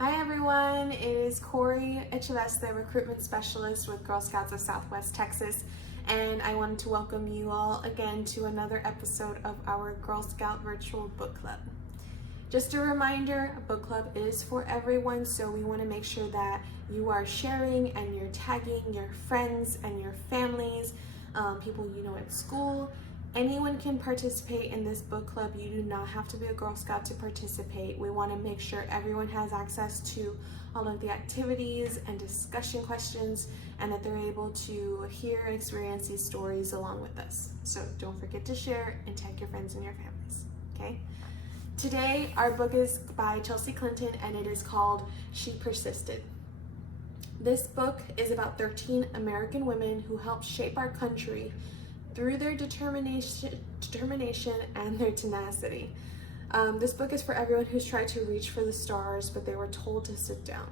Hi everyone, it is Corey Echaveste, recruitment specialist with Girl Scouts of Southwest Texas, and I wanted to welcome you all again to another episode of our Girl Scout virtual book club. Just a reminder, a book club is for everyone, so we want to make sure that you are sharing and you're tagging your friends and your families, people you know at school. Anyone can participate in this book club. You do not have to be a Girl Scout to participate. We want to make sure everyone has access to all of the activities and discussion questions, and that they're able to hear and experience these stories along with us. So don't forget to share and tag your friends and your families, okay? Today, our book is by Chelsea Clinton, and it is called She Persisted. This book is about 13 American women who helped shape our country through their determination and their tenacity. This book is for everyone who's tried to reach for the stars, but they were told to sit down.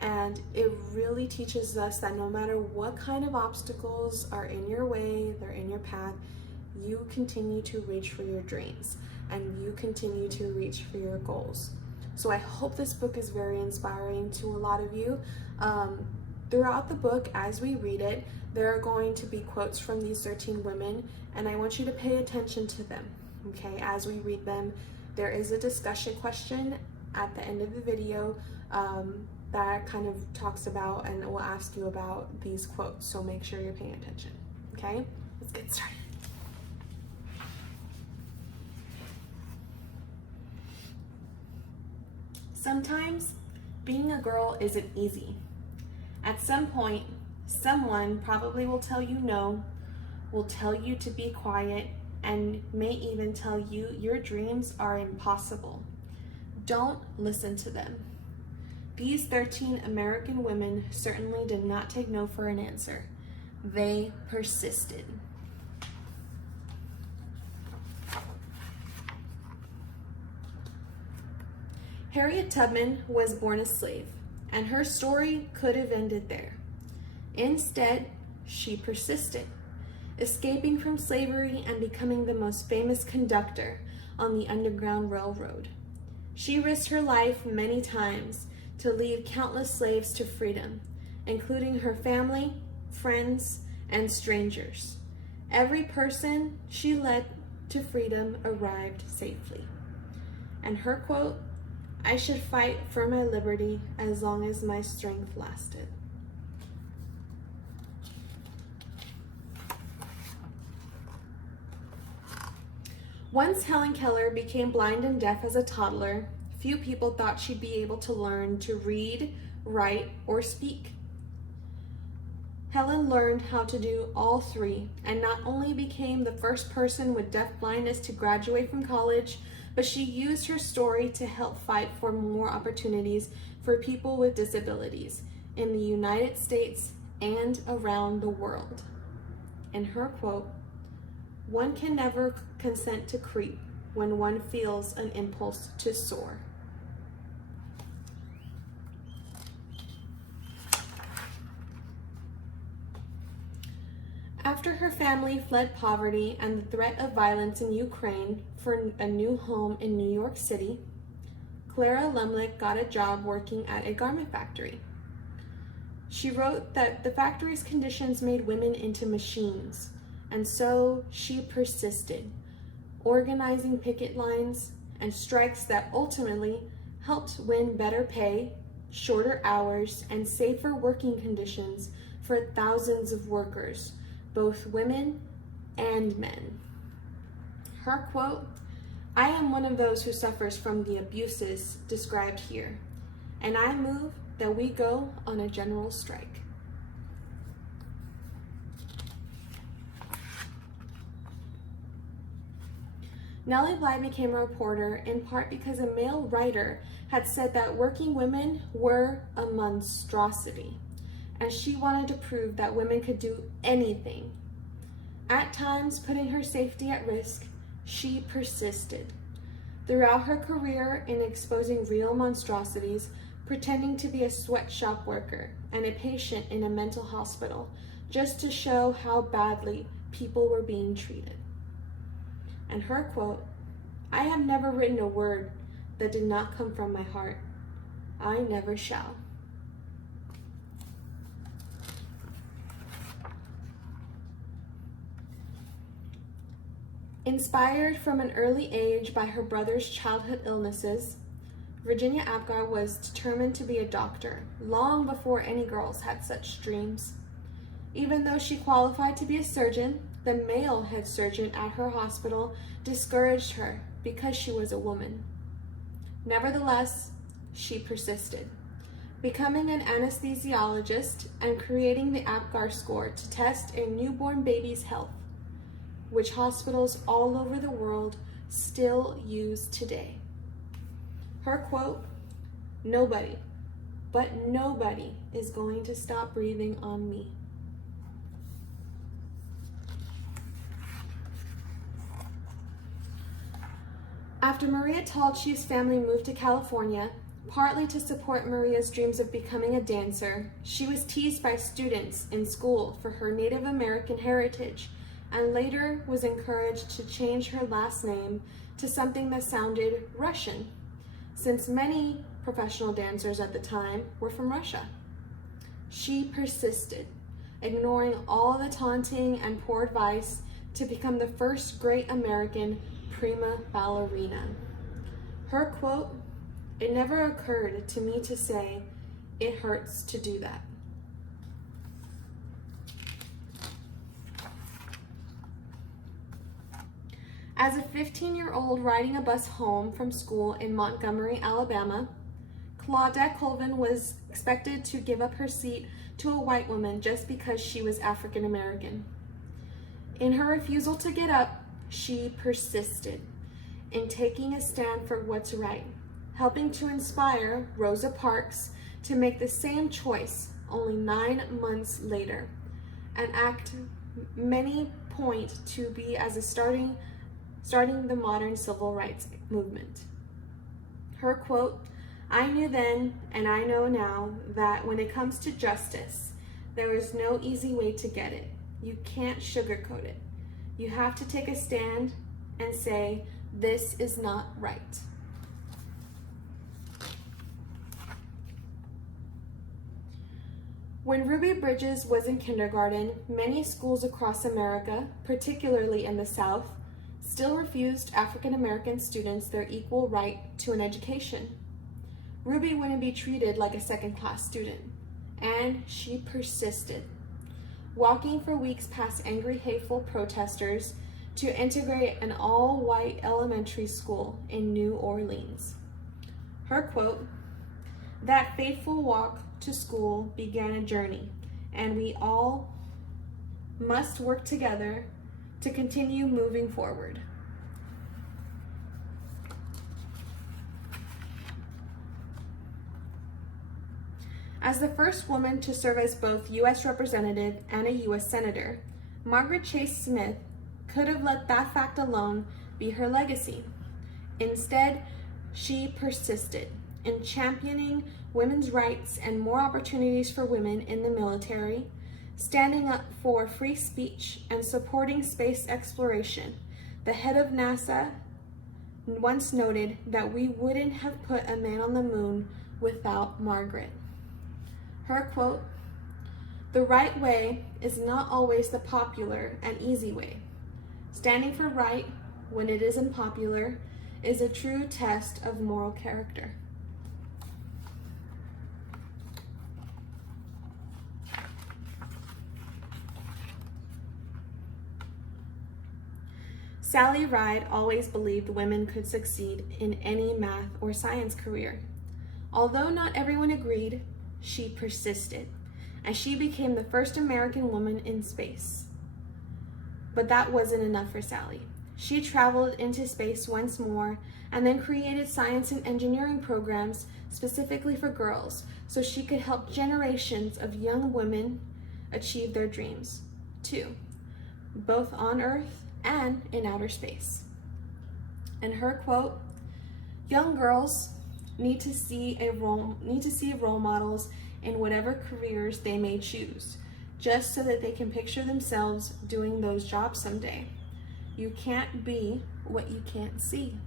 And it really teaches us that no matter what kind of obstacles are in your way, they're in your path, you continue to reach for your dreams and you continue to reach for your goals. So I hope this book is very inspiring to a lot of you. Throughout the book, as we read it, there are going to be quotes from these 13 women, and I want you to pay attention to them, okay? As we read them, there is a discussion question at the end of the video that kind of talks about and will ask you about these quotes, so make sure you're paying attention, okay? Let's get started. Sometimes being a girl isn't easy. At some point, someone probably will tell you no, will tell you to be quiet, and may even tell you your dreams are impossible. Don't listen to them. These 13 American women certainly did not take no for an answer. They persisted. Harriet Tubman was born a slave, and her story could have ended there. Instead, she persisted, escaping from slavery and becoming the most famous conductor on the Underground Railroad. She risked her life many times to lead countless slaves to freedom, including her family, friends, and strangers. Every person she led to freedom arrived safely. And her quote, "I should fight for my liberty as long as my strength lasted." Once Helen Keller became blind and deaf as a toddler, few people thought she'd be able to learn to read, write, or speak. Helen learned how to do all three, and not only became the first person with deaf blindness to graduate from college, but she used her story to help fight for more opportunities for people with disabilities in the United States and around the world. In her quote, "One can never consent to creep when one feels an impulse to soar." After her family fled poverty and the threat of violence in Ukraine for a new home in New York City, Clara Lumley got a job working at a garment factory. She wrote that the factory's conditions made women into machines, and so she persisted, organizing picket lines and strikes that ultimately helped win better pay, shorter hours, and safer working conditions for thousands of workers, both women and men. Her quote, "I am one of those who suffers from the abuses described here, and I move that we go on a general strike." Nellie Bly became a reporter in part because a male writer had said that working women were a monstrosity, and she wanted to prove that women could do anything. At times, putting her safety at risk, she persisted. Throughout her career in exposing real monstrosities, pretending to be a sweatshop worker and a patient in a mental hospital, just to show how badly people were being treated. And her quote, "I have never written a word that did not come from my heart. I never shall. Inspired from an early age by her brother's childhood illnesses, Virginia Apgar was determined to be a doctor long before any girls had such dreams. Even though she qualified to be a surgeon, the male head surgeon at her hospital discouraged her because she was a woman. Nevertheless, she persisted, becoming an anesthesiologist and creating the Apgar score to test a newborn baby's health, which hospitals all over the world still use today. Her quote, "Nobody, but nobody is going to stop breathing on me." After Maria Talchi's family moved to California, partly to support Maria's dreams of becoming a dancer, she was teased by students in school for her Native American heritage, and later was encouraged to change her last name to something that sounded Russian, since many professional dancers at the time were from Russia. She persisted, ignoring all the taunting and poor advice, to become the first great American prima ballerina. Her quote, "It never occurred to me to say, it hurts to do that." As a 15-year-old riding a bus home from school in Montgomery, Alabama, Claudette Colvin was expected to give up her seat to a white woman just because she was African American. In her refusal to get up, she persisted in taking a stand for what's right, helping to inspire Rosa Parks to make the same choice only 9 months later, an act many point to be as a starting the modern civil rights movement. Her quote, "I knew then and I know now that when it comes to justice, there is no easy way to get it. You can't sugarcoat it. You have to take a stand and say, this is not right." When Ruby Bridges was in kindergarten, many schools across America, particularly in the South, still refused African American students their equal right to an education. Ruby wouldn't be treated like a second-class student, and she persisted, walking for weeks past angry, hateful protesters to integrate an all-white elementary school in New Orleans. Her quote, "That fateful walk to school began a journey, and we all must work together to continue moving forward." As the first woman to serve as both U.S. Representative and a U.S. Senator, Margaret Chase Smith could have let that fact alone be her legacy. Instead, she persisted in championing women's rights and more opportunities for women in the military, standing up for free speech and supporting space exploration. The head of NASA once noted that we wouldn't have put a man on the moon without Margaret. Her quote, "The right way is not always the popular and easy way. Standing for right when it is unpopular is a true test of moral character." Sally Ride always believed women could succeed in any math or science career. Although not everyone agreed, she persisted, and she became the first American woman in space. But that wasn't enough for Sally. She traveled into space once more and then created science and engineering programs specifically for girls so she could help generations of young women achieve their dreams, too, both on Earth and in outer space. And her quote, "Young girls need to see role models in whatever careers they may choose, just so that they can picture themselves doing those jobs someday. You can't be what you can't see."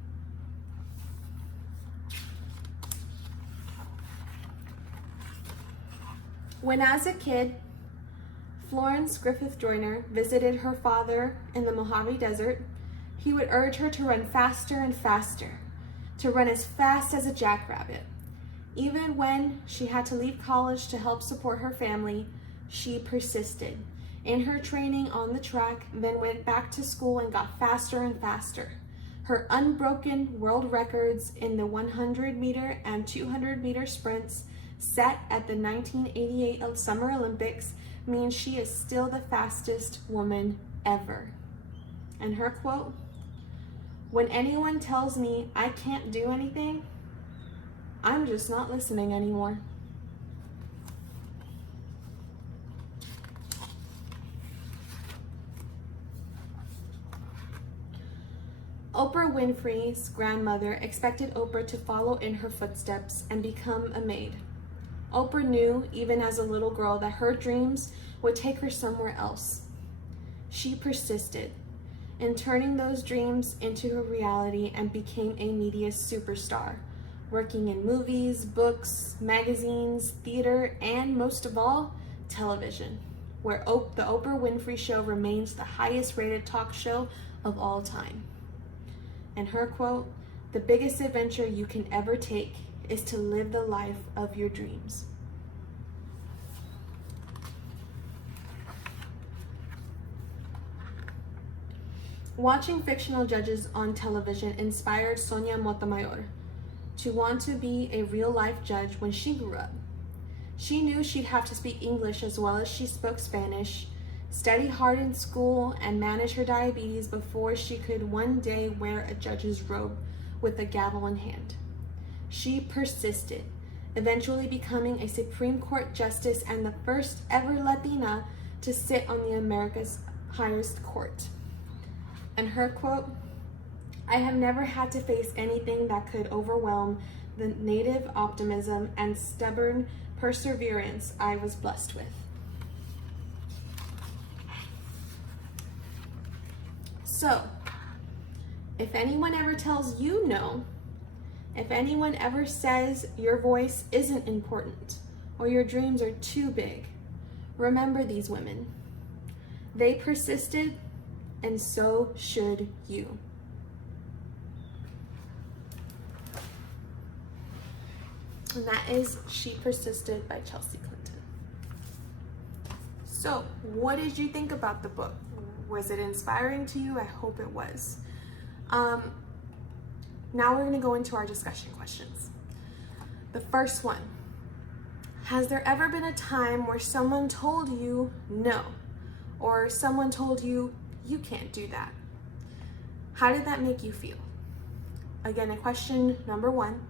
When as a kid, Florence Griffith Joyner visited her father in the Mojave Desert, he would urge her to run faster and faster, to run as fast as a jackrabbit. Even when she had to leave college to help support her family, she persisted in her training on the track, then went back to school and got faster and faster. Her unbroken world records in the 100-meter and 200-meter sprints set at the 1988 Summer Olympics means she is still the fastest woman ever. And her quote, "When anyone tells me I can't do anything, I'm just not listening anymore." Oprah Winfrey's grandmother expected Oprah to follow in her footsteps and become a maid. Oprah knew, even as a little girl, that her dreams would take her somewhere else. She persisted in turning those dreams into a reality and became a media superstar, working in movies, books, magazines, theater, and most of all, television, where the Oprah Winfrey Show remains the highest rated talk show of all time. And her quote, "The biggest adventure you can ever take is to live the life of your dreams." Watching fictional judges on television inspired Sonia Montemayor to want to be a real-life judge when she grew up. She knew she'd have to speak English as well as she spoke Spanish, study hard in school, and manage her diabetes before she could one day wear a judge's robe with a gavel in hand. She persisted, eventually becoming a Supreme Court justice and the first ever Latina to sit on the America's highest court. And her quote, "I have never had to face anything that could overwhelm the native optimism and stubborn perseverance I was blessed with." So, if anyone ever tells you no, if anyone ever says your voice isn't important or your dreams are too big, remember these women. They persisted, and so should you. And that is She Persisted by Chelsea Clinton. So, what did you think about the book? Was it inspiring to you? I hope it was. Now we're going to go into our discussion questions. The first one, has there ever been a time where someone told you no, or someone told you you can't do that? How did that make you feel? Again, a question number one,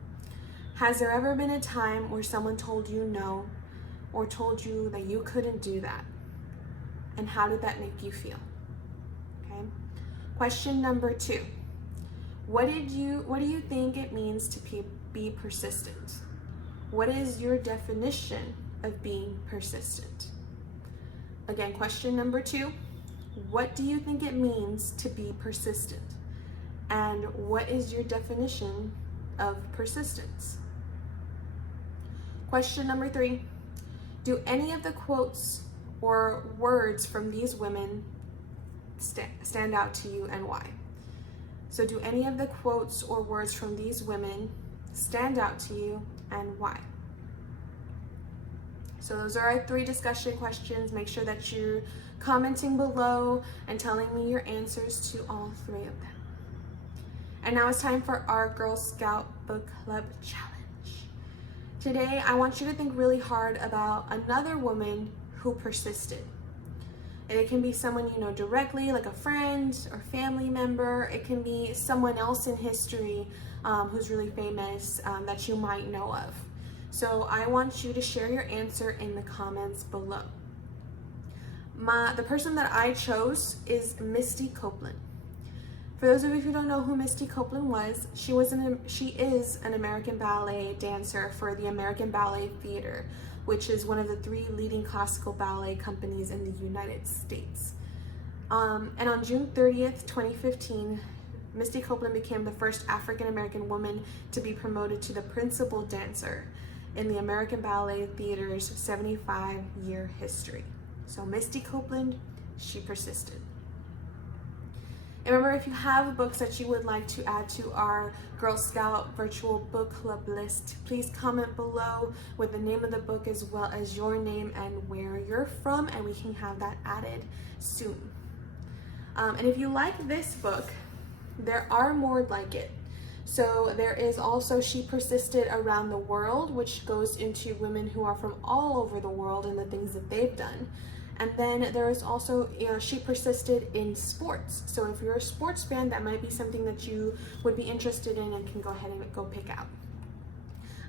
has there ever been a time where someone told you no, or told you that you couldn't do that? And how did that make you feel? Okay. Question number two, what do you think it means to be persistent? What is your definition of being persistent? Again, question number two, what do you think it means to be persistent? And what is your definition of persistence? Question number three, do any of the quotes or words from these women stand out to you, and why? So do any of the quotes or words from these women stand out to you, and why? So those are our three discussion questions. Make sure that you're commenting below and telling me your answers to all three of them. And now it's time for our Girl Scout Book Club Challenge. Today, I want you to think really hard about another woman who persisted. And it can be someone you know directly, like a friend or family member. It can be someone else in history who's really famous that you might know of. So I want you to share your answer in the comments below. The person that I chose is Misty Copeland. For those of you who don't know who Misty Copeland was, she is an American ballet dancer for the American Ballet Theater, which is one of the three leading classical ballet companies in the United States. And on June 30th, 2015, Misty Copeland became the first African American woman to be promoted to the principal dancer. in the American Ballet Theater's 75-year history. So Misty Copeland, She Persisted. And remember, if you have books that you would like to add to our Girl Scout virtual book club list, please comment below with the name of the book as well as your name and where you're from, and we can have that added soon. And if you like this book, there are more like it. So there is also She Persisted Around the World, which goes into women who are from all over the world and the things that they've done. And then there is also She Persisted in Sports. So if you're a sports fan, that might be something that you would be interested in and can go ahead and go pick out.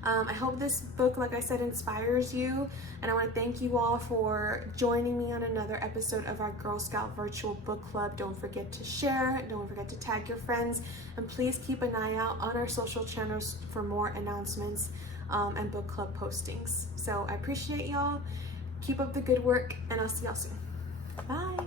I hope this book, like I said, inspires you, and I want to thank you all for joining me on another episode of our Girl Scout virtual book club. Don't forget to share, don't forget to tag your friends, and please keep an eye out on our social channels for more announcements and book club postings. So I appreciate y'all. Keep up the good work, and I'll see y'all soon. Bye.